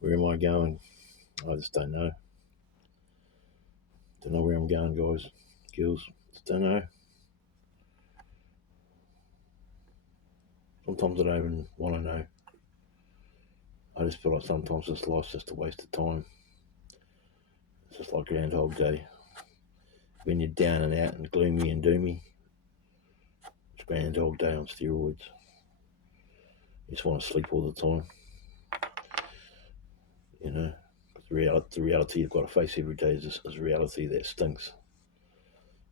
Where am I going? I just don't know. Don't know where I'm going, guys, girls. Just don't know. Sometimes I don't even want to know. I just feel like sometimes this life's just a waste of time. It's just like Groundhog Day. When you're down and out and gloomy and doomy, it's Groundhog Day on steroids. You just want to sleep all the time, you know. The reality you've got to face every day is a reality that stinks.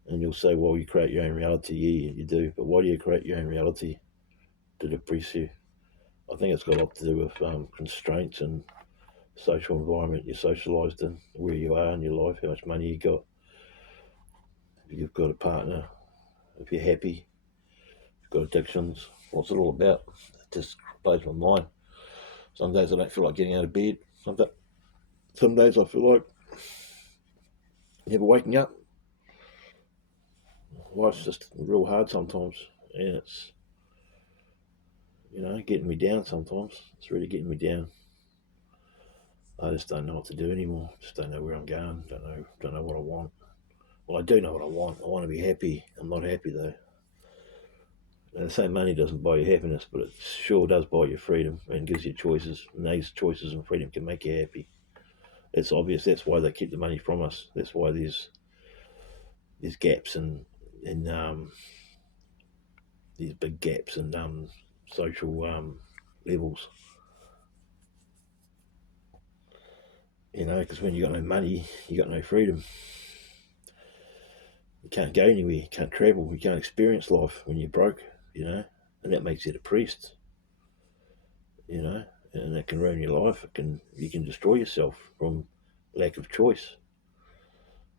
And you'll say, well, you create your own reality. Yeah, you do. But why do you create your own reality? To depress you? I think it's got a lot to do with constraints and social environment you're socialised in, where you are in your life, how much money you got, if you've got a partner, if you're happy, if you've got addictions. What's it all about? It just blows my mind. Some days I don't feel like getting out of bed. Some days I feel like never waking up. Life's just real hard sometimes, and it's getting me down sometimes. It's really getting me down. I just don't know what to do anymore. Just don't know where I'm going. Don't know what I want. Well, I do know what I want. I want to be happy. I'm not happy though. And they say money doesn't buy you happiness, but it sure does buy you freedom and gives you choices. And these choices and freedom can make you happy. It's obvious. That's why they keep the money from us. That's why there's gaps in these big gaps in social levels. Because when you got no money, you got no freedom. You can't go anywhere. You can't travel. You can't experience life when you're broke. And that makes you depressed. And that can ruin your life. You can destroy yourself from lack of choice.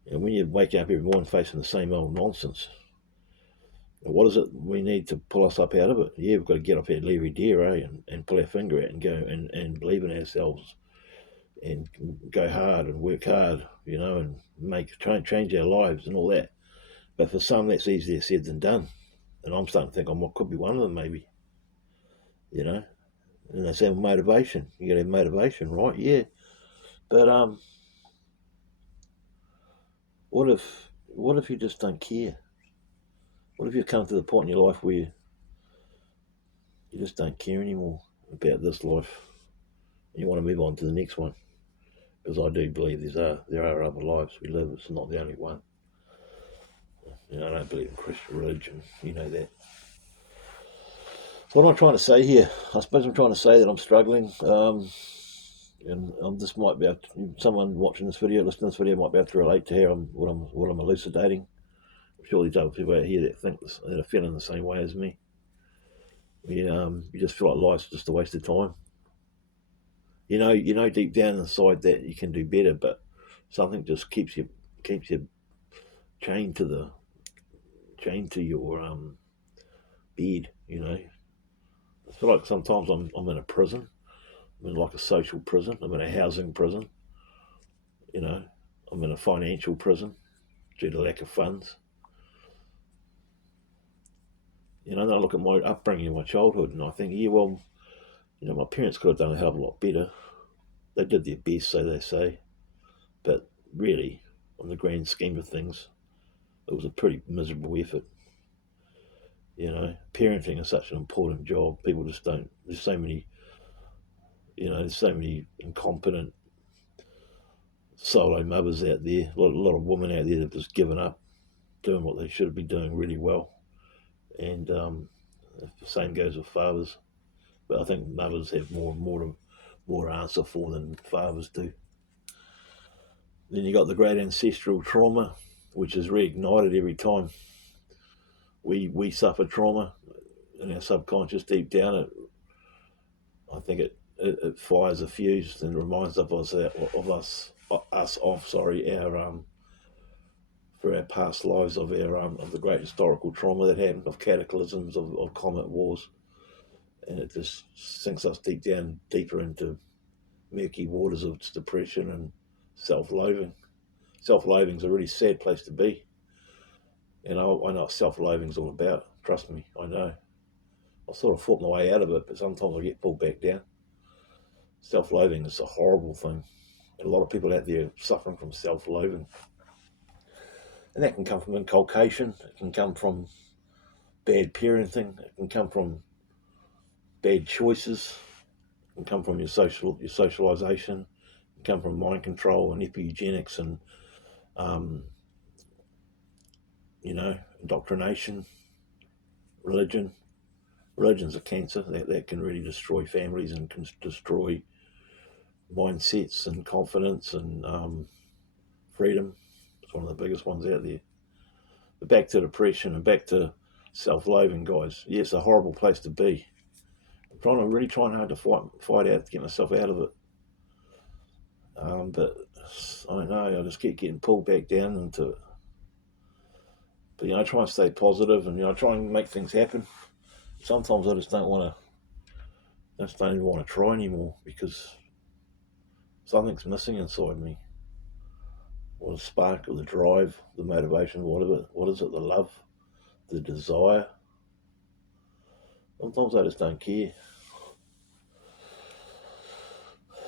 And when you wake up every morning facing the same old nonsense, what is it we need to pull us up out of it? Yeah, we've got to get off our leery deer, and pull our finger out and go and believe in ourselves and go hard and work hard, and change our lives and all that. But for some, that's easier said than done. And I'm starting to think I could be one of them, maybe. And they say motivation. You got to have motivation, right? Yeah. But what if you just don't care? What if you come to the point in your life where you just don't care anymore about this life and you want to move on to the next one? Because I do believe there are other lives we live. It's not the only one. I don't believe in Christian religion. You know that. What am I trying to say here? I suppose I'm trying to say that I'm struggling. And this might be someone watching this video, listening to this video, might be able to relate to what I'm elucidating. I'm sure there's other people out here that are feeling the same way as me. You just feel like life's just a waste of time. Deep down inside that you can do better, but something just keeps you chained to your bed. I feel like sometimes I'm in a prison. I'm in like a social prison. I'm in a housing prison. You know, I'm in a financial prison due to lack of funds. And I look at my upbringing, my childhood, and I think, yeah, well, my parents could have done a hell of a lot better. They did their best, so they say, but really, on the grand scheme of things, it was a pretty miserable effort. Parenting is such an important job. People just don't. There's so many incompetent solo mothers out there. A lot of women out there that have just given up doing what they should be doing really well. And the same goes with fathers. But I think mothers have more to answer for than fathers do. Then you got the great ancestral trauma, which is reignited every time we suffer trauma in our subconscious deep down. I think it fires a fuse and reminds us for our past lives of the great historical trauma that happened, of cataclysms, of comet wars, and it just sinks us deeper into murky waters of depression and self-loathing. Self-loathing is a really sad place to be, and I know what self-loathing is all about. Trust me, I know. I sort of fought my way out of it, but sometimes I get pulled back down. Self-loathing is a horrible thing. A lot of people out there suffering from self-loathing. And that can come from inculcation. It can come from bad parenting. It can come from bad choices. It can come from your socialization. It can come from mind control and epigenetics and indoctrination, religion. Religion's a cancer that can really destroy families and can destroy mindsets and confidence and freedom. It's one of the biggest ones out there. But back to depression and back to self-loathing, guys. Yeah, it's a horrible place to be. I'm really trying hard to fight out to get myself out of it. But I don't know. I just keep getting pulled back down into it. But I try and stay positive, and I try and make things happen. Sometimes I just don't want to. I just don't even want to try anymore because something's missing inside me. Or the spark, or the drive, the motivation, whatever. What is it? The love, the desire. Sometimes I just don't care.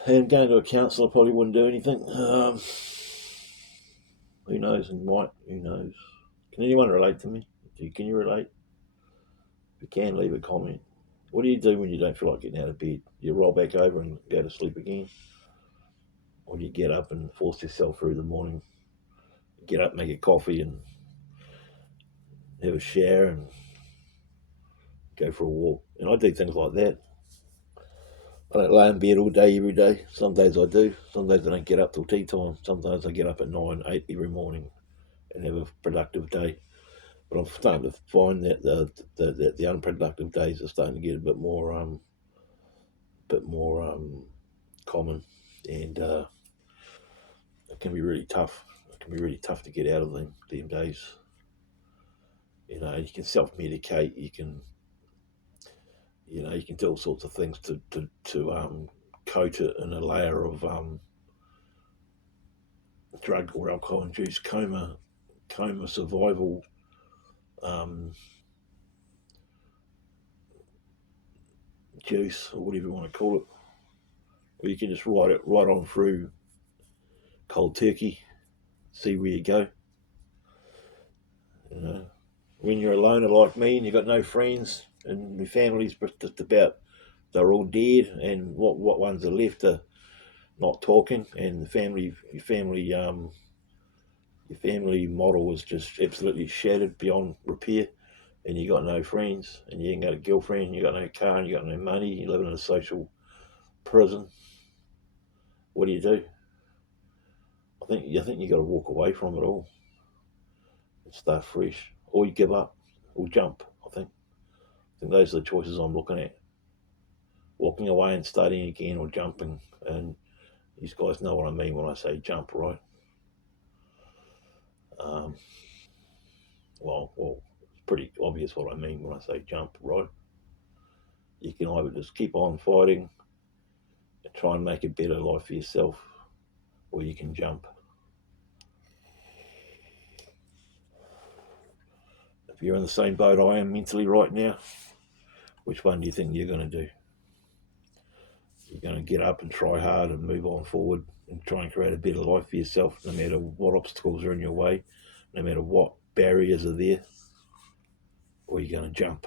And going to a counsellor probably wouldn't do anything. Who knows? And might. Who knows? Can anyone relate to me? Can you relate? If you can, leave a comment. What do you do when you don't feel like getting out of bed? You roll back over and go to sleep again? Or do you get up and force yourself through the morning? Get up, make a coffee and have a shower and go for a walk. And I do things like that. I don't lay in bed all day, every day. Some days I do. Some days I don't get up till tea time. Sometimes I get up at 9, 8 every morning and have a productive day. But I'm starting to find that the unproductive days are starting to get a bit more common, and it can be really tough. It can be really tough to get out of them days. You can self-medicate. You can do all sorts of things to coat it in a layer of drug or alcohol-induced coma survival. Juice, or whatever you want to call it, or you can just ride it right on through cold turkey, see where you go. When you're alone like me and you've got no friends and your family's just about, they're all dead, and what ones are left are not talking, and your family model is just absolutely shattered beyond repair, and you got no friends, and you ain't got a girlfriend, you got no car, and you got no money, you're living in a social prison. What do? I think you got to walk away from it all and start fresh, or you give up, or jump. I think those are the choices I'm looking at: walking away and starting again, or jumping. And these guys know what I mean when I say jump, right? Well, it's pretty obvious what I mean when I say jump, right? You can either just keep on fighting and try and make a better life for yourself, or you can jump. If you're in the same boat I am mentally right now, which one do you think you're going to do? You're going to get up and try hard and move on forward and try and create a better life for yourself, no matter what obstacles are in your way, no matter what barriers are there, or you're going to jump.